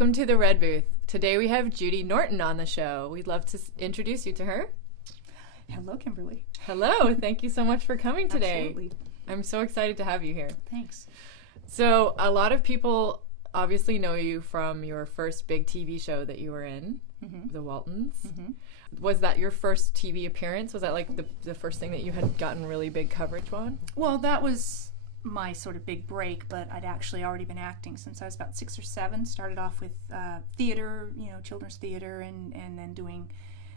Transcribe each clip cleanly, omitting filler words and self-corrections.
Welcome to the Red Booth. Today we have Judy Norton on the show. We'd love to introduce you to her. Hello, Kimberly. Hello. Thank you so much for coming today. Absolutely. I'm so excited to have you here. Thanks. So a lot of people obviously know you from your first big TV show that you were in, the Waltons. Was that your first TV appearance? Was that like the first thing that you had gotten really big coverage on? Well, that was my sort of big break, but I'd actually already been acting since I was about 6 or 7. Started off with theater, children's theater, and then doing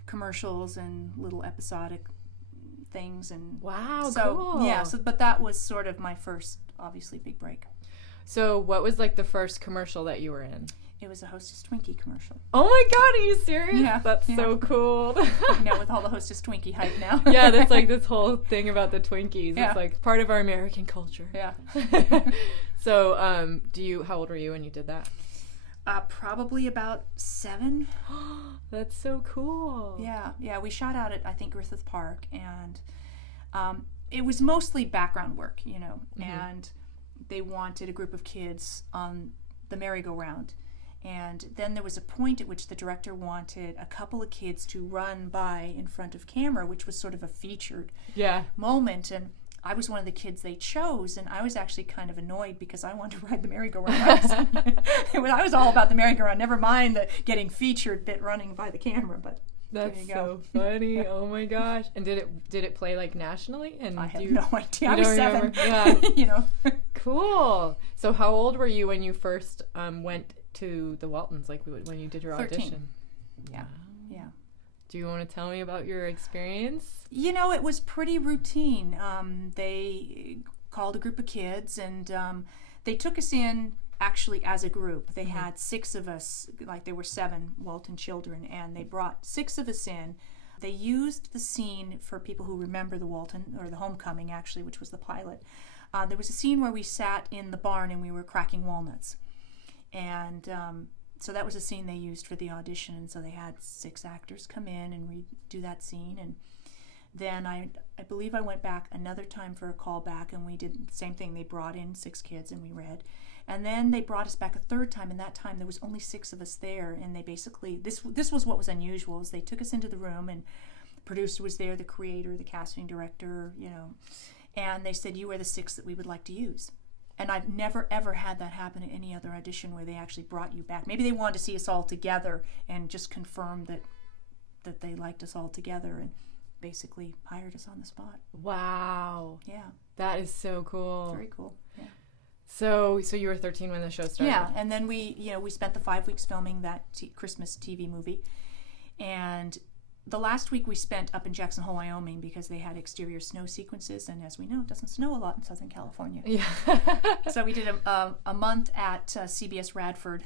commercials and little episodic things. And wow, so, cool. Yeah, but that was sort of my first, obviously, big break. So what was like the first commercial that you were in? It was a Hostess Twinkie commercial. Oh my God, are you serious? Yeah. That's so cool. With all the Hostess Twinkie hype now. Yeah, that's like this whole thing about the Twinkies. Yeah. It's like part of our American culture. Yeah. So, how old were you when you did that? Probably about 7. That's so cool. Yeah. We shot out at, I think, Griffith Park, and it was mostly background work, and they wanted a group of kids on the merry-go-round. And then there was a point at which the director wanted a couple of kids to run by in front of camera, which was sort of a featured moment. And I was one of the kids they chose, and I was actually kind of annoyed because I wanted to ride the merry-go-round. I was all about the merry-go-round, never mind the getting featured bit running by the camera. But that's there you go. So funny. Oh my gosh! And did it play like nationally? And I have no idea. I was 7. Yeah. Cool. So how old were you when you first went to the Waltons, like when you did your 13. audition? Yeah. Do you want to tell me about your experience? It was pretty routine. They called a group of kids, and they took us in actually as a group. They had 6 of us, like there were 7 Walton children, and they brought 6 of us in. They used the scene for people who remember the Walton, or the Homecoming actually, which was the pilot. There was a scene where we sat in the barn and we were cracking walnuts. And so that was a scene they used for the audition, and so they had 6 actors come in and redo that scene. And then I believe I went back another time for a callback, and we did the same thing. They brought in 6 kids and we read. And then they brought us back a third time, and that time there was only 6 of us there, and they basically, this was what was unusual, is they took us into the room, and the producer was there, the creator, the casting director, and they said, you are the 6 that we would like to use. And I've never, ever had that happen at any other audition where they actually brought you back. Maybe they wanted to see us all together and just confirm that they liked us all together and basically hired us on the spot. Wow. Yeah. That is so cool. Very cool. Yeah. So you were 13 when the show started? Yeah, and then we spent the 5 weeks filming that Christmas TV movie. And the last week we spent up in Jackson Hole, Wyoming, because they had exterior snow sequences, and as we know, it doesn't snow a lot in Southern California. Yeah. So we did a month at CBS Radford,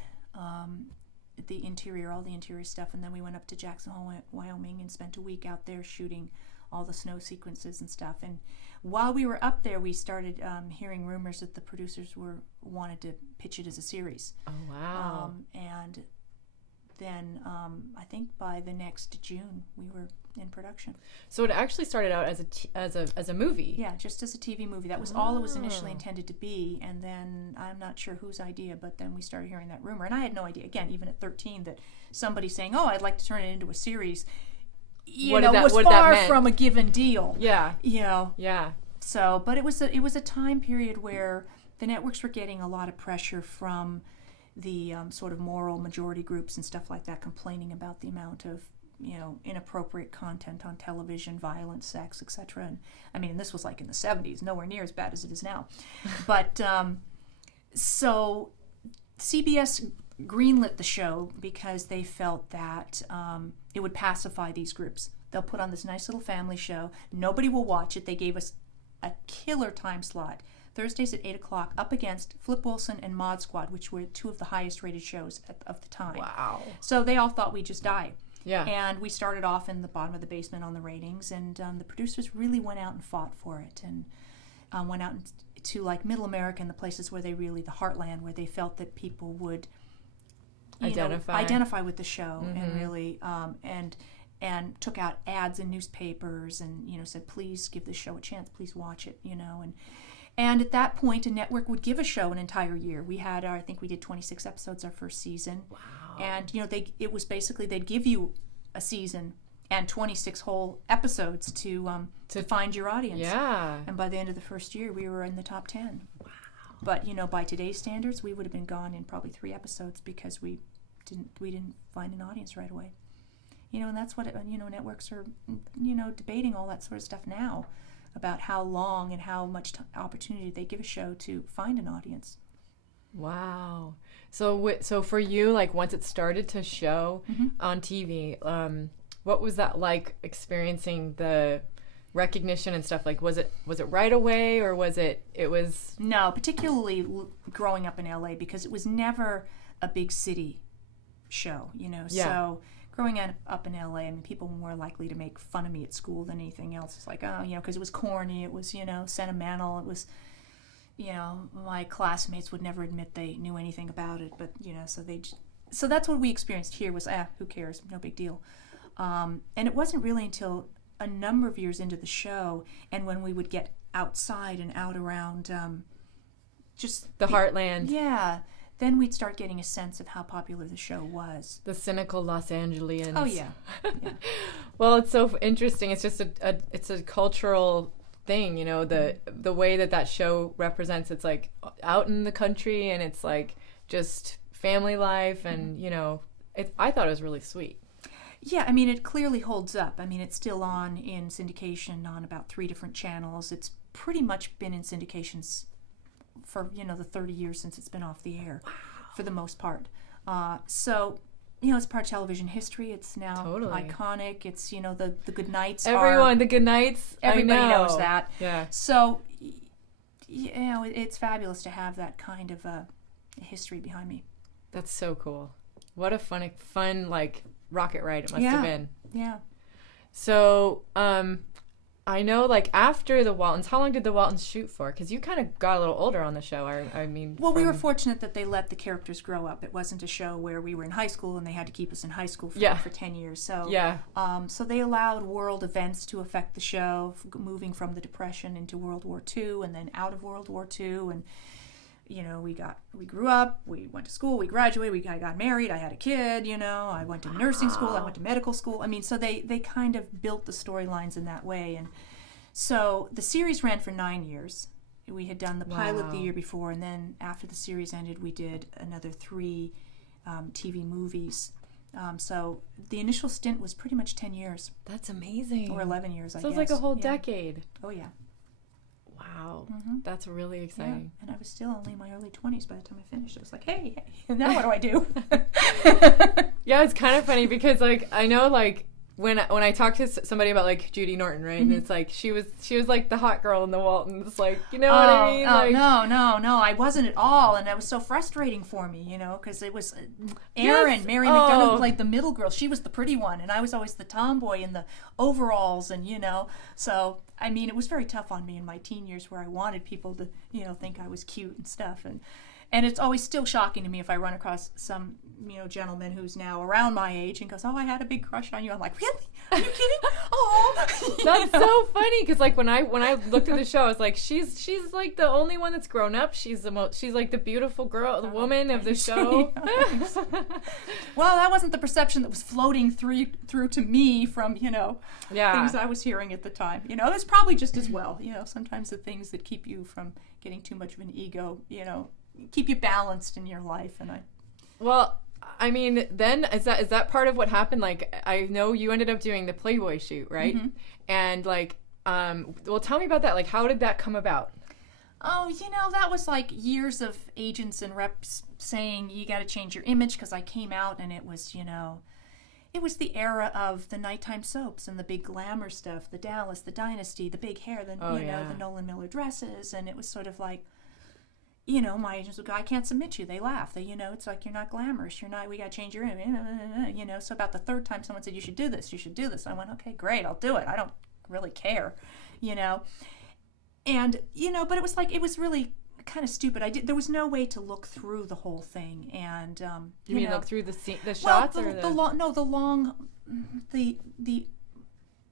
the interior, all the interior stuff, and then we went up to Jackson Hole, Wyoming, and spent a week out there shooting all the snow sequences and stuff. And while we were up there, we started hearing rumors that the producers wanted to pitch it as a series. Oh wow! And then I think by the next June we were in production. So it actually started out as a movie. Yeah, just as a TV movie. That was all it was initially intended to be, and then I'm not sure whose idea, but then we started hearing that rumor, and I had no idea. Again, even at 13, that somebody saying, "Oh, I'd like to turn it into a series," was far from a given deal. Yeah. Yeah. So, but it was a time period where the networks were getting a lot of pressure from the sort of moral majority groups and stuff like that, complaining about the amount of inappropriate content on television, violence, sex, etc. And I mean, this was like in the 70s, nowhere near as bad as it is now. But so CBS greenlit the show because they felt that it would pacify these groups. They'll put on this nice little family show. Nobody will watch it. They gave us a killer time slot. Thursdays at 8 o'clock, up against Flip Wilson and Mod Squad, which were 2 of the highest rated shows of the time. Wow. So they all thought we'd just die. Yeah. And we started off in the bottom of the basement on the ratings, and the producers really went out and fought for it, and went out to like Middle America and the places where the heartland, where they felt that people would identify with the show, and really and took out ads in newspapers, and said, please give this show a chance, please watch it, And at that point, a network would give a show an entire year. I think we did 26 episodes our first season. Wow. And, it was basically they'd give you a season and 26 whole episodes to find your audience. Yeah. And by the end of the first year, we were in the top 10. Wow. But, by today's standards, we would have been gone in probably 3 episodes because we didn't find an audience right away. And that's what, networks are, debating all that sort of stuff now about how long and how much opportunity they give a show to find an audience. Wow. So for you, like once it started to show on TV, what was that like experiencing the recognition and stuff? Like, was it right away or was it was? No, particularly growing up in LA, because it was never a big city show, Yeah. So growing up in LA, I mean, people were more likely to make fun of me at school than anything else. It's like, because it was corny, it was, sentimental, it was, my classmates would never admit they knew anything about it, but, so that's what we experienced here was, who cares, no big deal. And it wasn't really until a number of years into the show, and when we would get outside and out around just the heartland. Yeah. Then we'd start getting a sense of how popular the show was. The cynical Los Angeles. Oh, yeah. Well, it's so interesting. It's just it's a cultural thing, the way that show represents. It's like out in the country, and it's like just family life, and I thought it was really sweet. Yeah, I mean, it clearly holds up. I mean, it's still on in syndication on about 3 different channels. It's pretty much been in syndications for the 30 years since it's been off the air. Wow. For the most part. So it's part of television history. It's now iconic. It's the Good Nights. The Good Nights. Everybody knows that. Yeah. So it's fabulous to have that kind of a history behind me. That's so cool. What a fun like rocket ride it must have been. Yeah. So I know, like, after the Waltons, how long did the Waltons shoot for? Because you kind of got a little older on the show. I mean... Well, we were fortunate that they let the characters grow up. It wasn't a show where we were in high school and they had to keep us in high school for 10 years. So, so they allowed world events to affect the show, moving from the Depression into World War II and then out of World War II. And, we grew up, we went to school, we graduated, I got married, I had a kid, I went to nursing school, I went to medical school. I mean, so they kind of built the storylines in that way. And so the series ran for 9 years. We had done the pilot the year before, and then after the series ended, we did another 3 TV movies. So the initial stint was pretty much 10 years. That's amazing. Or 11 years, I guess. So it's like a whole decade. Oh, yeah. Wow. That's really exciting. Yeah. And I was still only in my early 20s by the time I finished. It was like, hey, now what do I do? Yeah, it's kind of funny because, like, I know, like, when I talk to somebody about, like, Judy Norton, right, and it's like she was like the hot girl in the Waltons, like, what I mean? Like, no, I wasn't at all, and that was so frustrating for me, because it was Erin, Mary McDonough played the middle girl. She was the pretty one, and I was always the tomboy in the overalls, and so I mean, it was very tough on me in my teen years where I wanted people to think I was cute and stuff, and it's always still shocking to me if I run across some, gentleman who's now around my age and goes, "Oh, I had a big crush on you." I'm like, "Really? Are you kidding?" Oh, that's so funny because like when I looked at the show, I was like, she's like the only one that's grown up. She's like the beautiful girl, the woman of the show. Well, that wasn't the perception that was floating through to me from things I was hearing at the time. It's probably just as well. Sometimes the things that keep you from getting too much of an ego, keep you balanced in your life, Well, I mean, then is that part of what happened? Like, I know you ended up doing the Playboy shoot, right? Mm-hmm. And like, well, tell me about that. Like, how did that come about? Oh, that was like years of agents and reps saying you got to change your image because I came out and it was, it was the era of the nighttime soaps and the big glamour stuff, the Dallas, the Dynasty, the big hair, the Nolan Miller dresses, and it was sort of like, my agents would go, "I can't submit you." They laugh. It's like, "You're not glamorous. We got to change your image." So about the third time someone said, you should do this. I went, "Okay, great, I'll do it. I don't really care," And, but it was really kind of stupid. there was no way to look through the whole thing. And, you mean look through the shots? Well, the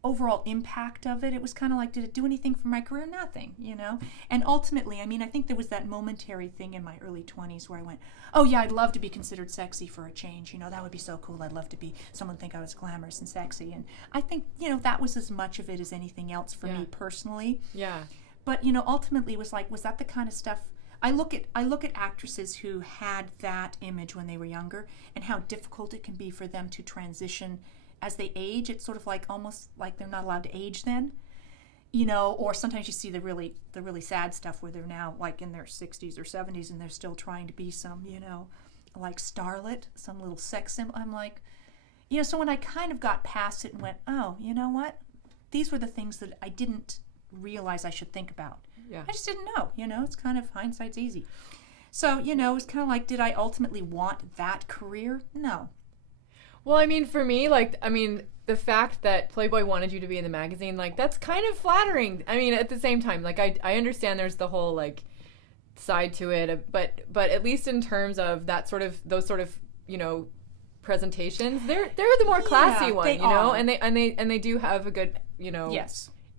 overall impact of it, it was kind of like, did it do anything for my career? Nothing, you know? And ultimately, I mean, I think there was that momentary thing in my early 20s where I went, oh yeah, I'd love to be considered sexy for a change. You know, that would be so cool. I'd love to be, someone think I was glamorous and sexy. And I think, you know, that was as much of it as anything else for me personally. Yeah. But, you know, ultimately it was like, was that the kind of stuff, I look at actresses who had that image when they were younger and how difficult it can be for them to transition as they age. It's sort of like almost like they're not allowed to age then, you know, or sometimes you see the really sad stuff where they're now like in their 60s or 70s and they're still trying to be some, you know, like starlet, some little sex symbol. I'm like, you know, so when I kind of got past it and went, oh, you know what? These were the things that I didn't realize I should think about. Yeah. I just didn't know, you know, it's kind of hindsight's easy. So, you know, it's kind of like, did I ultimately want that career? No. Well, I mean, for me, like, I mean, the fact that Playboy wanted you to be in the magazine, like, that's kind of flattering. I mean, at the same time, like, I understand there's the whole, like, side to it, but at least in terms of that sort of, those sort of, you know, presentations, they're the more classy one, you know, and they do have a good, you know.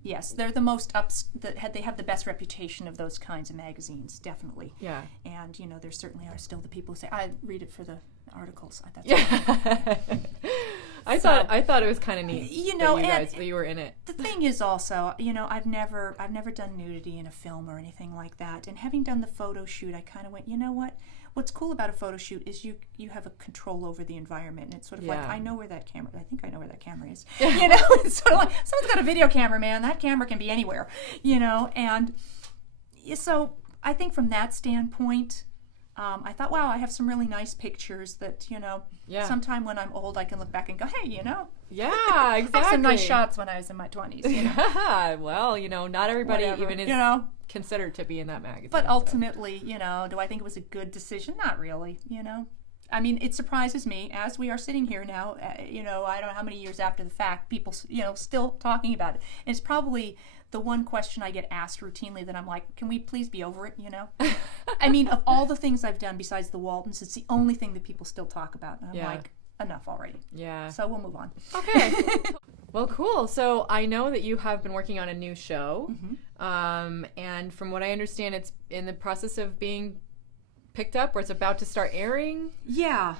Yes, they're the most they have the best reputation of those kinds of magazines, definitely. Yeah. And, you know, there certainly are still the people who say, I read it for the articles. I thought it was kind of neat. You know, that you were in it. The thing is also, you know, I've never done nudity in a film or anything like that. And having done the photo shoot, I kind of went, you know what? What's cool about a photo shoot is you have a control over the environment. And it's sort of like, I think I know where that camera is. You know, it's sort of like, someone's got a video camera, man. That camera can be anywhere, you know. And so I think from that standpoint, I thought, wow, I have some really nice pictures that, you know, sometime when I'm old, I can look back and go, hey, you know. Yeah, exactly. I have some nice shots when I was in my 20s. You know? Yeah, well, you know, not everybody even is, you know, considered to be in that magazine. But ultimately, you know, do I think it was a good decision? Not really, you know. I mean, it surprises me, as we are sitting here now, you know, I don't know how many years after the fact, people, you know, still talking about it. And it's probably the one question I get asked routinely that I'm like, can we please be over it, you know? I mean, of all the things I've done besides the Waltons, it's the only thing that people still talk about. And I'm like, enough already. Yeah. So we'll move on. Okay. Well, cool. So I know that you have been working on a new show. Mm-hmm. And from what I understand, it's in the process of being picked up, or it's about to start airing. Yeah.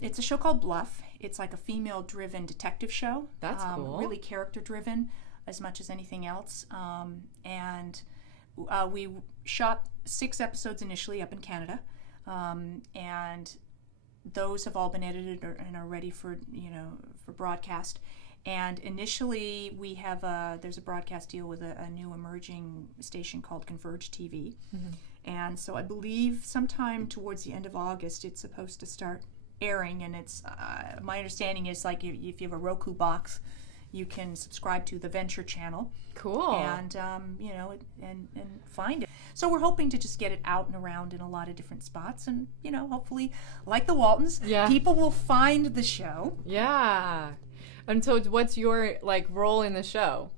It's a show called Bluff. It's like a female-driven detective show. That's cool. Really character-driven as much as anything else. And we shot 6 episodes initially up in Canada. And those have all been edited and are ready for, you know, for broadcast. And initially, we have there's a broadcast deal with a new emerging station called Converge TV. Mm-hmm. And so I believe sometime towards the end of August, it's supposed to start airing. And it's my understanding is like if you have a Roku box, you can subscribe to the Venture channel. Cool. And, you know, and find it. So we're hoping to just get it out and around in a lot of different spots. And, you know, hopefully, like the Waltons, people will find the show. Yeah. And so what's your, like, role in the show?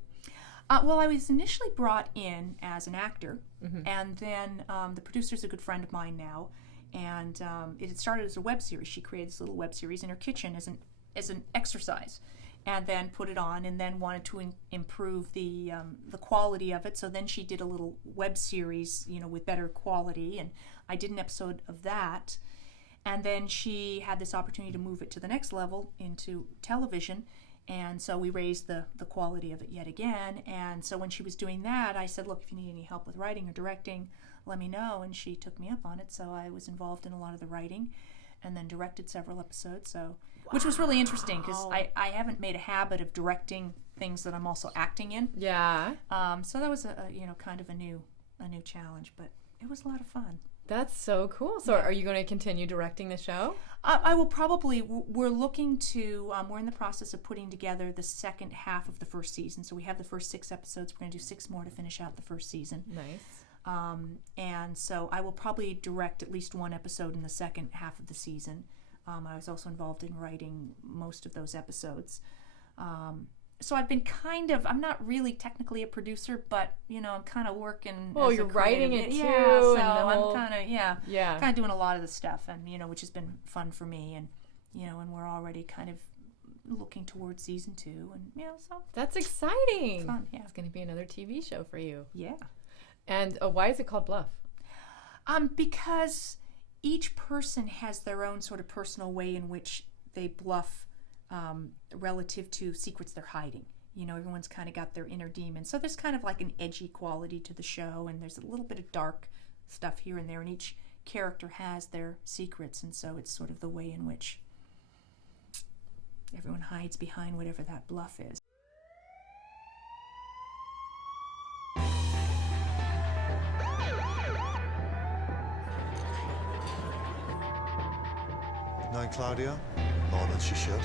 Well, I was initially brought in as an actor. Mm-hmm. And then the producer's a good friend of mine now. And it had started as a web series. She created this little web series in her kitchen as an exercise. And then put it on, and then wanted to improve the quality of it. So then she did a little web series, you know, with better quality, and I did an episode of that. And then she had this opportunity to move it to the next level into television, and so we raised the quality of it yet again. And so when she was doing that, I said, look, if you need any help with writing or directing, let me know. And she took me up on it, so I was involved in a lot of the writing, and then directed several episodes. So. Wow. Which was really interesting because I haven't made a habit of directing things that I'm also acting in. Yeah. So that was a you know, kind of a new challenge, but it was a lot of fun. That's so cool. So are you going to continue directing the show? I will probably. We're looking to. We're in the process of putting together the second half of the first season. So we have the first 6 episodes. We're going to do 6 more to finish out the first season. Nice. And so I will probably direct at least 1 episode in the second half of the season. I was also involved in writing most of those episodes. So I've been I'm not really technically a producer, but, you know, I'm kind of working. Oh, you're writing it too. Yeah, so I'm kind of, kind of doing a lot of the stuff, and, you know, which has been fun for me. And, you know, and we're already kind of looking towards season 2, and so That's exciting. it's fun. Yeah, It's going to be another TV show for you. yeah. And why is it called Bluff? Because each person has their own sort of personal way in which they bluff relative to secrets they're hiding. Everyone's kind of got their inner demon. So there's kind of like an edgy quality to the show, and there's a little bit of dark stuff here and there, and each character has their secrets, and so it's sort of the way in which everyone hides behind whatever that bluff is. Knowing Claudia more than she should.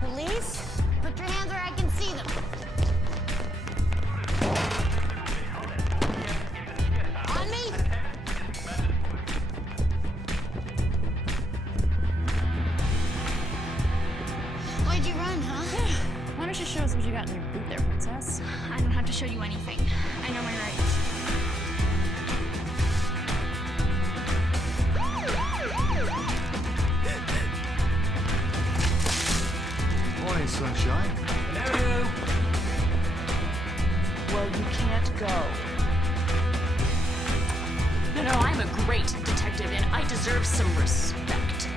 Police? Put your hands where I can see them. On me? Why'd you run, huh? Why don't you show us what you got in your boot there, princess? I don't have to show you anything. I know my rights. Morning, sunshine. Hello. Well, you can't go. No, I'm a great detective and I deserve some respect.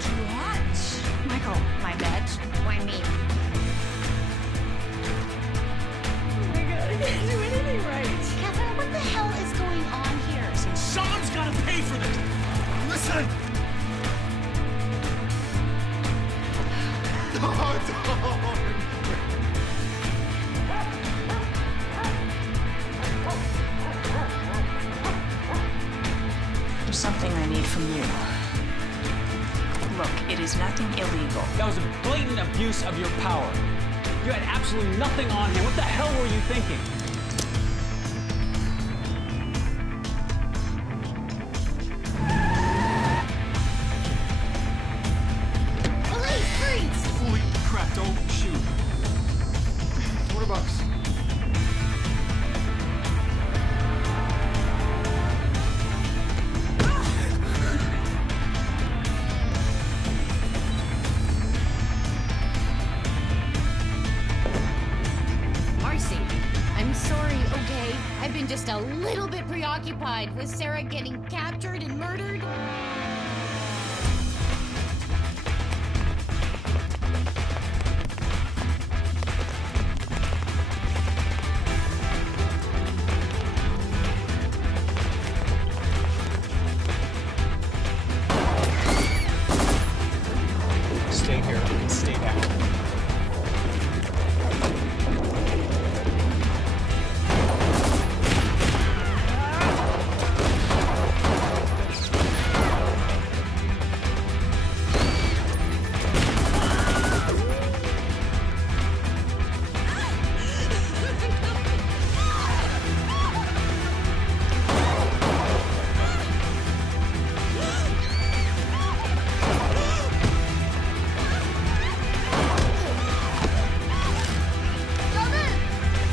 Too hot. Michael, my bad. Why me? Oh my God, I can't do anything right. Catherine, what the hell is going on here? Someone's got to pay for this. Listen! There's something I need from you. Look, it is nothing illegal. That was a blatant abuse of your power. You had absolutely nothing on him. What the hell were you thinking? Police, freeze! Holy crap, don't shoot. $20. Marcy, I'm sorry, okay? I've been just a little bit preoccupied with Sarah getting captured and murdered. Stay here and stay back. Cover!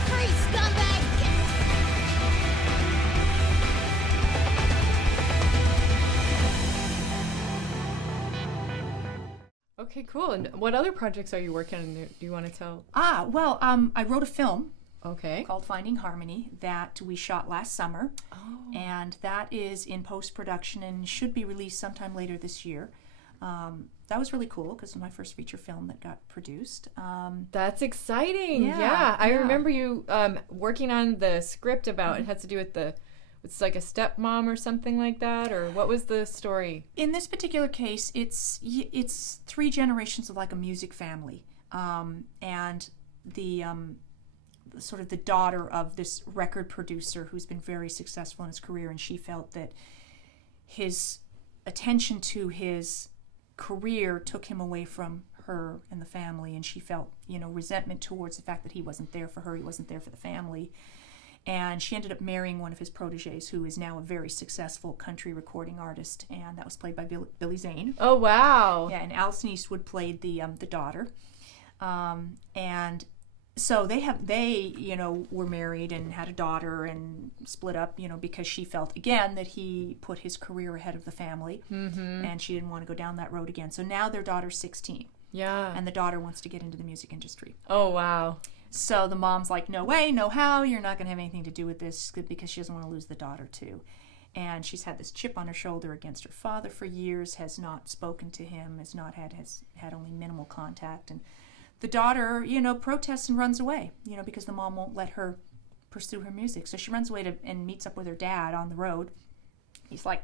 Freeze, scumbag! Okay, cool. And what other projects are you working on? Do you want to tell? I wrote a film Okay. called Finding Harmony that we shot last summer. And that is in post-production and should be released sometime later this year. That was really cool because it was my first feature film that got produced. That's exciting. Yeah, Yeah. I yeah. remember you working on the script about it has to do with it's like a stepmom or something like that, or what was the story? In this particular case, it's 3 generations of like a music family, and the sort of the daughter of this record producer who's been very successful in his career, and she felt that his attention to his career took him away from her and the family, and she felt resentment towards the fact that he wasn't there for her, he wasn't there for the family. And she ended up marrying one of his proteges, who is now a very successful country recording artist, and that was played by Billy Zane. Oh, wow. Yeah, and Alison Eastwood played the daughter. And so they were married and had a daughter and split up, because she felt, again, that he put his career ahead of the family, and she didn't want to go down that road again. So now their daughter's 16. Yeah. And the daughter wants to get into the music industry. Oh, wow. So the mom's like, no way, no how, you're not going to have anything to do with this, because she doesn't want to lose the daughter too. And she's had this chip on her shoulder against her father for years, has not spoken to him, has had only minimal contact. And the daughter, protests and runs away, because the mom won't let her pursue her music. So she runs away and meets up with her dad on the road. He's like,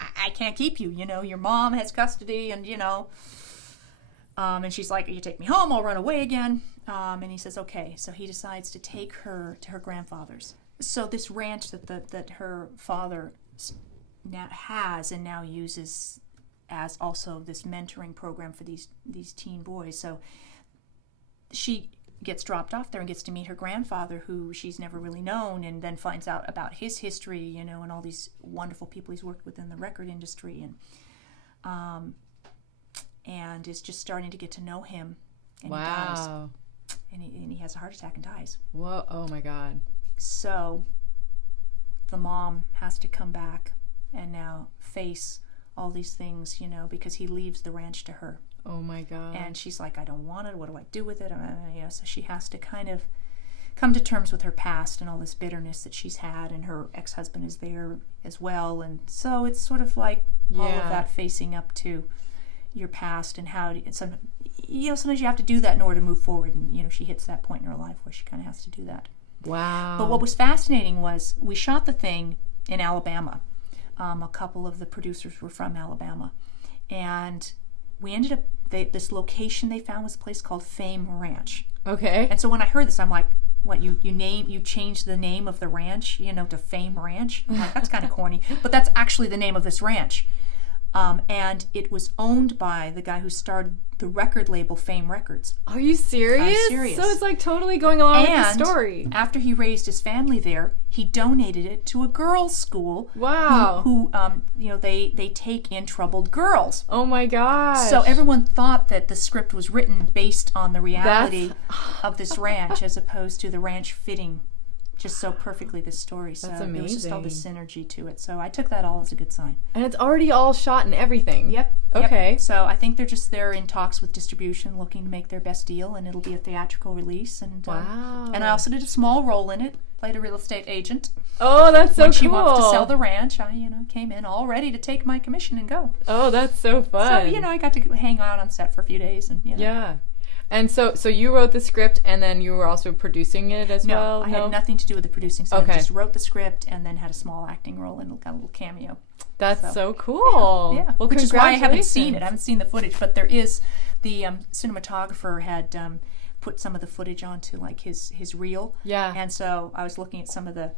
I can't keep you, your mom has custody, and, and she's like, you take me home, I'll run away again. And he says, okay. So he decides to take her to her grandfather's. So this ranch that her father now has and now uses as also this mentoring program for these teen boys. So she gets dropped off there and gets to meet her grandfather, who she's never really known, and then finds out about his history, and all these wonderful people he's worked with in the record industry, and is just starting to get to know him. And he dies. And he has a heart attack and dies. Whoa! Oh my God! So the mom has to come back and now face all these things, because he leaves the ranch to her. Oh my God! And she's like, I don't want it. What do I do with it? So she has to kind of come to terms with her past and all this bitterness that she's had, and her ex-husband is there as well. And so it's sort of like all of that facing up to your past, and how sometimes you have to do that in order to move forward. And she hits that point in her life where she kind of has to do that. Wow! But what was fascinating was we shot the thing in Alabama. A couple of the producers were from Alabama, and we ended up this location they found was a place called Fame Ranch. Okay. And so when I heard this, I'm like, what, you changed the name of the ranch, to Fame Ranch? I'm like, that's kind of corny, but that's actually the name of this ranch. And it was owned by the guy who started the record label Fame Records. Are you serious? I'm serious. So it's like totally going along with the story. After he raised his family there, he donated it to a girls' school. Wow. Who they take in troubled girls. Oh my gosh. So everyone thought that the script was written based on the reality of this ranch, as opposed to the ranch fitting just so perfectly this story. So that's amazing. There was just all this synergy to it. So I took that all as a good sign. And it's already all shot and everything. Yep. Okay. So I think they're in talks with distribution, looking to make their best deal, and it'll be a theatrical release. And wow. And I also did a small role in it. Played a real estate agent. Oh, that's so when cool. She wanted to sell the ranch. I came in all ready to take my commission and go. Oh, that's so fun. So I got to hang out on set for a few days and Yeah. And so you wrote the script, and then you were also producing it as well? No, I had nothing to do with the producing side. Okay. I just wrote the script and then had a small acting role and got a little cameo. That's so cool. Yeah. Well, which is why I haven't seen it. I haven't seen the footage, but there is the cinematographer had put some of the footage onto like his reel. Yeah. And so I was looking at some of the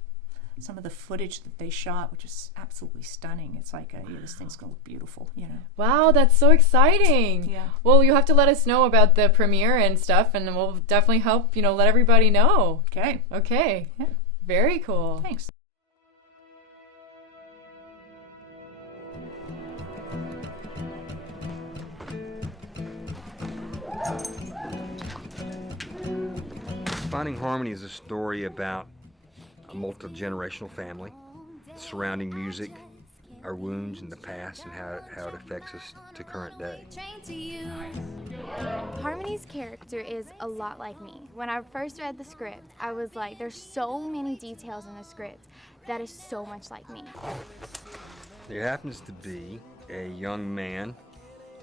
footage that they shot, which is absolutely stunning. It's like this thing's gonna look beautiful, Wow, that's so exciting. Yeah. Well, you have to let us know about the premiere and stuff, and we'll definitely help let everybody know. Okay. Yeah. Very cool. Thanks. Finding Harmony is a story about a multi-generational family, surrounding music, our wounds in the past, and how it affects us to current day. Harmony's character is a lot like me. When I first read the script, I was like, there's so many details in the script that is so much like me. There happens to be a young man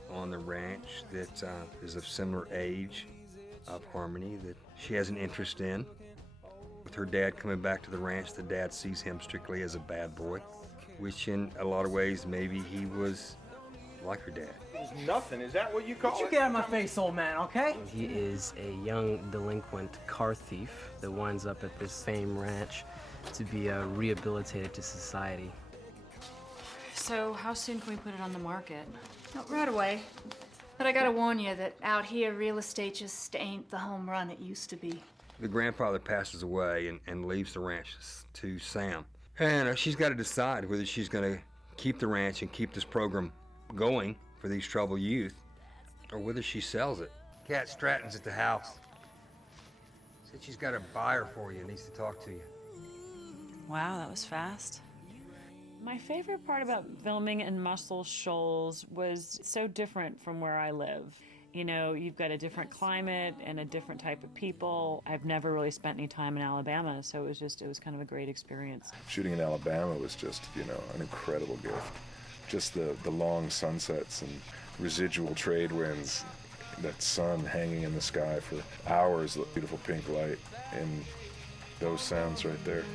on the ranch that is of similar age of Harmony that she has an interest in. With her dad coming back to the ranch, the dad sees him strictly as a bad boy, which in a lot of ways maybe he was like her dad. It's nothing, is that what you call it? You get out of my face, old man, okay? He is a young delinquent car thief that winds up at this Fame Ranch to be rehabilitated to society. So how soon can we put it on the market? Not right away. But I gotta warn you that out here, real estate just ain't the home run it used to be. The grandfather passes away and leaves the ranch to Sam. And she's got to decide whether she's going to keep the ranch and keep this program going for these troubled youth, or whether she sells it. Kat Stratton's at the house. Said she's got a buyer for you, needs to talk to you. Wow, that was fast. My favorite part about filming in Muscle Shoals was so different from where I live. You know, you've got a different climate and a different type of people. I've never really spent any time in Alabama, so it was kind of a great experience. Shooting in Alabama was just, you know, an incredible gift. Just the long sunsets and residual trade winds, that sun hanging in the sky for hours, the beautiful pink light, and those sounds right there.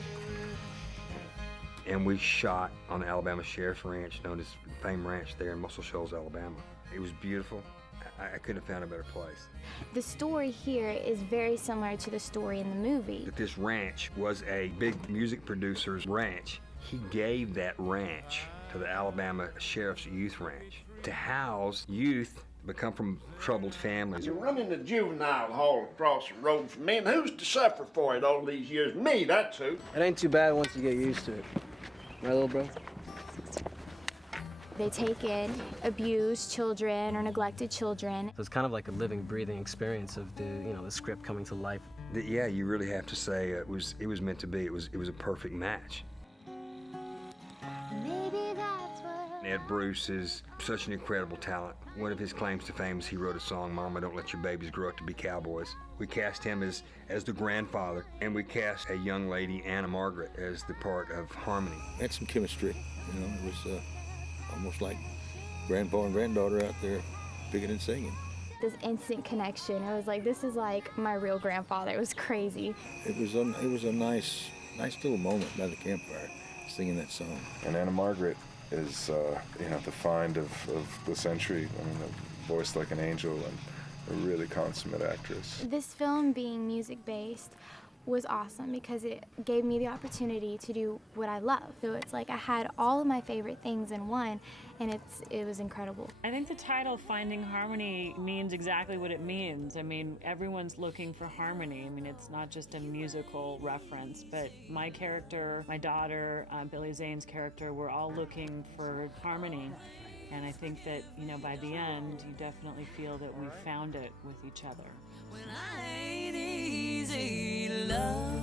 And we shot on the Alabama Sheriff's Ranch, known as Fame Ranch, there in Muscle Shoals, Alabama. It was beautiful. I couldn't have found a better place. The story here is very similar to the story in the movie. That this ranch was a big music producer's ranch. He gave that ranch to the Alabama Sheriff's Youth Ranch to house youth that come from troubled families. You're running the juvenile hall across the road from me, and who's to suffer for it all these years? Me, that's who. It ain't too bad once you get used to it. Right, little bro? They take in abused children or neglected children. So it's kind of like a living, breathing experience of the script coming to life. Yeah, you really have to say it was meant to be. It was a perfect match. Maybe that's what... Ed Bruce is such an incredible talent. One of his claims to fame is he wrote a song, "Mama, Don't Let Your Babies Grow Up to Be Cowboys." We cast him as the grandfather, and we cast a young lady, Anna Margaret, as the part of Harmony. Had some chemistry, you know. It was almost like grandpa and granddaughter out there picking and singing. This instant connection. It was like, this is like my real grandfather. It was crazy. It was a nice little moment by the campfire, singing that song. And Anna Margaret is, the find of the century. I mean, a voice like an angel and a really consummate actress. This film being music-based was awesome because it gave me the opportunity to do what I love. So it's like I had all of my favorite things in one, and it was incredible. I think the title, Finding Harmony, means exactly what it means. I mean, everyone's looking for harmony. I mean, it's not just a musical reference, but my character, my daughter, Billy Zane's character, we're all looking for harmony. And I think that, by the end, you definitely feel that we found it with each other. When I ain't easy to love.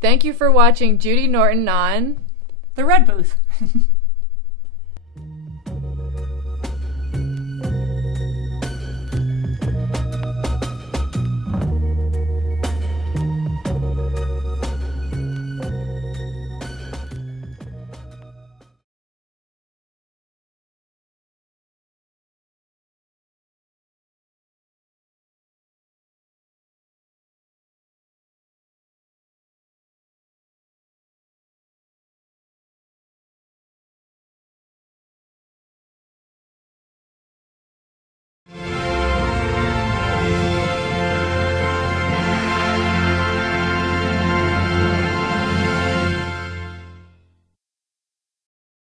Thank you for watching Judy Norton on The Red Booth.